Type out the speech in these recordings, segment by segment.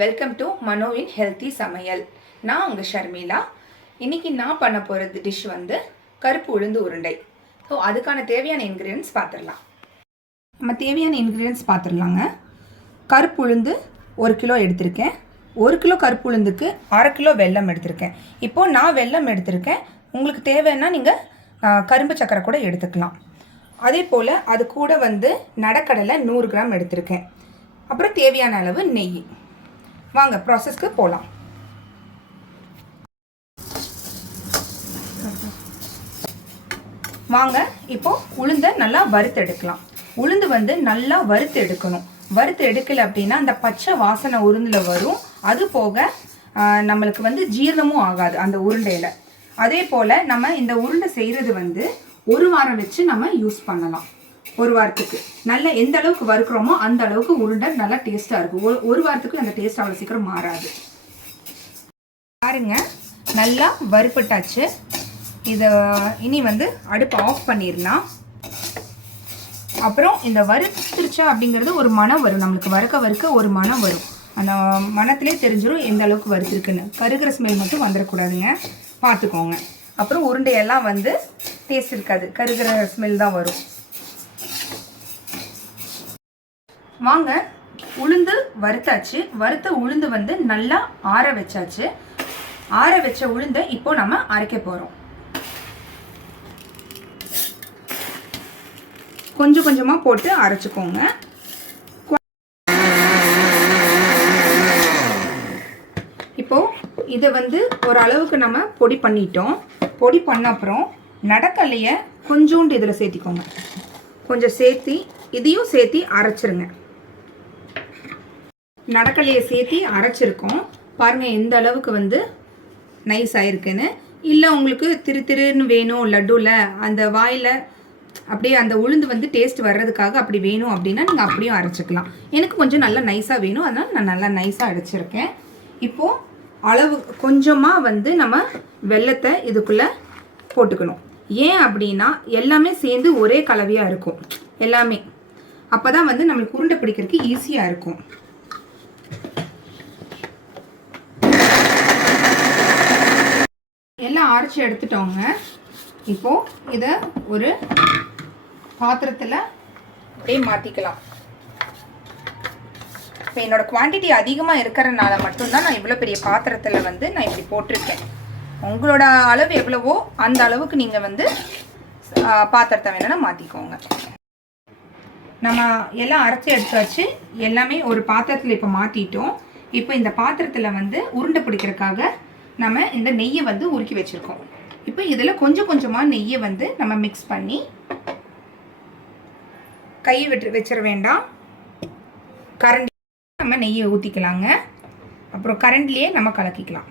Welcome to மனோவின் healthy சமையல் நான் உங்கள் ஷர்மிளா. இன்றைக்கி நான் பண்ண போகிறது டிஷ் வந்து கருப்பு உளுந்து உருண்டை. ஸோ அதுக்கான தேவையான இன்க்ரீடியன்ஸ் பார்த்துடலாம் நம்ம தேவையான இன்க்ரீடியன்ஸ் பார்த்துடலாங்க கருப்பு உளுந்து ஒரு கிலோ எடுத்திருக்கேன். ஒரு கிலோ கருப்பு உளுந்துக்கு அரை கிலோ வெல்லம் எடுத்திருக்கேன். இப்போது நான் வெல்லம் எடுத்திருக்கேன். உங்களுக்கு தேவைன்னா நீங்கள் கரும்பு சக்கரை கூட எடுத்துக்கலாம். அதே போல் அது கூட வந்து நடக்கடலை நூறு கிராம் எடுத்திருக்கேன். அப்புறம் தேவையான அளவு நெய். வாங்க ப்ராசஸ்க்கு போகலாம் வாங்க இப்போ உளுந்தை நல்லா வறுத்து எடுக்கலாம். உளுந்து வந்து நல்லா வறுத்து எடுக்கணும். வறுத்து எடுக்கல அப்படின்னா அந்த பச்சை வாசனை உருந்தில் வரும். அது போக நம்மளுக்கு வந்து ஜீரணமும் ஆகாது அந்த உருண்டையில். அதே போல் நம்ம இந்த உருண்டை செய்கிறது வந்து ஒரு வாரம் வச்சு நம்ம யூஸ் பண்ணலாம். ஒரு வாரத்துக்கு. நல்லா எந்த அளவுக்கு வறுக்கிறோமோ அந்த அளவுக்கு உருண்டை நல்லா டேஸ்ட்டாக இருக்கும். ஒரு ஒரு வாரத்துக்கு அந்த டேஸ்ட் அவ்வளோ சீக்கிரம் மாறாது. பாருங்க நல்லா வறுப்பட்டாச்சு இதை இனி வந்து அடுப்பு ஆஃப் பண்ணிடலாம். அப்புறம் இந்த வறுத்துருச்சா அப்படிங்கிறது ஒரு மனம் வரும். நம்மளுக்கு வறுக்க வறுக்க ஒரு மனம் வரும். அந்த மனத்திலே தெரிஞ்சிடும் எந்த அளவுக்கு வறுத்துருக்குன்னு. கருகிற ஸ்மெல் மட்டும் வந்துடக்கூடாதுங்க. பார்த்துக்கோங்க. அப்புறம் உருண்டையெல்லாம் வந்து டேஸ்ட் இருக்காது. கருகிற ஸ்மெல் தான் வரும். வாங்க உளுந்து வறுத்தாச்சு. வறுத்த உளுந்து வந்து நல்லா ஆற வச்சாச்சு. ஆற வச்ச உளுந்தை இப்போ நம்ம அரைக்க போகிறோம் கொஞ்சம் கொஞ்சமாக போட்டு அரைச்சிக்கோங்க. இப்போ இதை வந்து ஒரு அளவுக்கு நம்ம பொடி பண்ணிட்டோம். பொடி பண்ண அப்புறம் நடக்கல்லையை கொஞ்சோண்டு இதில் சேர்த்திக்கோங்க. கொஞ்சம் சேர்த்தி இதையும் சேர்த்தி அரைச்சிருங்க. நடக்கலையை சேர்த்தி அரைச்சிருக்கோம். பாருங்கள் எந்த அளவுக்கு வந்து நைஸ் ஆயிருக்குன்னு. இல்லை உங்களுக்கு திரு திருன்னு வேணும் லட்டுவில் அந்த வாயில் அப்படியே அந்த உளுந்து வந்து டேஸ்ட் வர்றதுக்காக அப்படி வேணும் அப்படின்னா நீங்கள் அப்படியும் அரைச்சிக்கலாம். எனக்கு கொஞ்சம் நல்லா நைஸாக வேணும் அதனால் நான் நல்லா நைஸாக அரைச்சிருக்கேன். இப்போது அளவு கொஞ்சமாக வந்து நம்ம வெள்ளத்தை இதுக்குள்ளே போட்டுக்கணும். ஏன் அப்படின்னா எல்லாமே சேர்ந்து ஒரே கலவையாக இருக்கும். எல்லாமே. அப்போ தான் வந்து நம்மளுக்கு உருண்டை பிடிக்கிறதுக்கு ஈஸியாக இருக்கும். எல்லாம் அரைச்சி எடுத்துட்டோங்க. இப்போது இதை ஒரு பாத்திரத்தில் அப்படியே மாற்றிக்கலாம் இப்போ என்னோடய குவான்டிட்டி அதிகமாக இருக்கிறனால மட்டும்தான் நான் இவ்வளோ பெரிய பாத்திரத்தில் வந்து நான் இப்படி போட்டிருக்கேன். உங்களோட அளவு எவ்வளவோ அந்த அளவுக்கு நீங்கள் வந்து பாத்திரத்தை வேணும்னா மாற்றிக்கோங்க நம்ம எல்லாம் அரைச்சி எடுத்தாச்சு எல்லாமே ஒரு பாத்திரத்தில் இப்போ மாற்றிட்டோம் இப்போ இந்த பாத்திரத்தில் வந்து உருண்டை பிடிக்கிறதுக்காக நம்ம இந்த நெய்யை வந்து உருக்கி வச்சுருக்கோம். இப்போ இதில் கொஞ்சம் கொஞ்சமாக நெய்யை வந்து நம்ம மிக்ஸ் பண்ணி கையை விட்டு வச்சிட வேண்டாம். கரண்டி நம்ம நெய்யை ஊற்றிக்கலாங்க அப்புறம் கரண்ட்லேயே நம்ம கலக்கிக்கலாம்.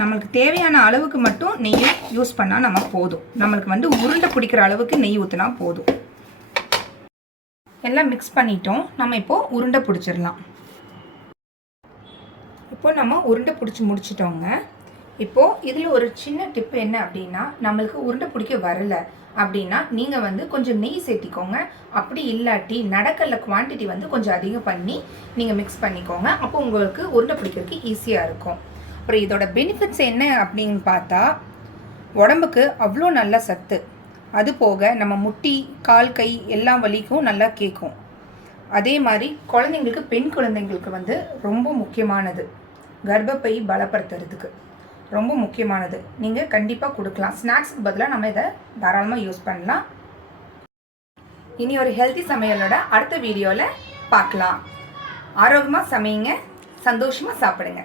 நம்மளுக்கு தேவையான அளவுக்கு மட்டும் நெய் யூஸ் பண்ணால் நம்ம போதும். நம்மளுக்கு வந்து உருண்டை பிடிக்கிற அளவுக்கு நெய் ஊற்றினா போதும். எல்லாம் மிக்ஸ் பண்ணிட்டோம். நம்ம இப்போது உருண்டை பிடிச்சிடலாம். இப்போ நம்ம உருண்டை பிடிச்சி முடிச்சிட்டோங்க. இப்போது இதில் ஒரு சின்ன டிப் என்ன அப்படின்னா நம்மளுக்கு உருண்டை பிடிக்க வரல அப்படின்னா நீங்கள் வந்து கொஞ்சம் நெய் சேர்த்திக்கோங்க. அப்படி இல்லாட்டி நடக்கல்ல குவான்டிட்டி வந்து கொஞ்சம் அதிகம் பண்ணி நீங்கள் மிக்ஸ் பண்ணிக்கோங்க. அப்போ உங்களுக்கு உருண்டை பிடிக்கிறதுக்கு ஈஸியாக இருக்கும். அப்புறம் இதோட பெனிஃபிட்ஸ் என்ன அப்படின்னு பார்த்தா உடம்புக்கு அவ்வளோ நல்ல சத்து. அது போக நம்ம முட்டி கால் கை எல்லா வலிக்கும் நல்லா கேட்கும் அதே மாதிரி குழந்தைங்களுக்கு பெண் குழந்தைங்களுக்கு வந்து ரொம்ப முக்கியமானது. கர்ப்பப்பை பலப்படுத்துறதுக்கு ரொம்ப முக்கியமானது. நீங்கள் கண்டிப்பாக கொடுக்கலாம். ஸ்நாக்ஸுக்கு பதிலாக நம்ம இதை தாராளமாக யூஸ் பண்ணலாம். இனி ஒரு ஹெல்த்தி சமையலோட அடுத்த வீடியோவில் பார்க்கலாம். ஆரோக்கியமாக சமையுங்க சந்தோஷமாக சாப்பிடுங்க.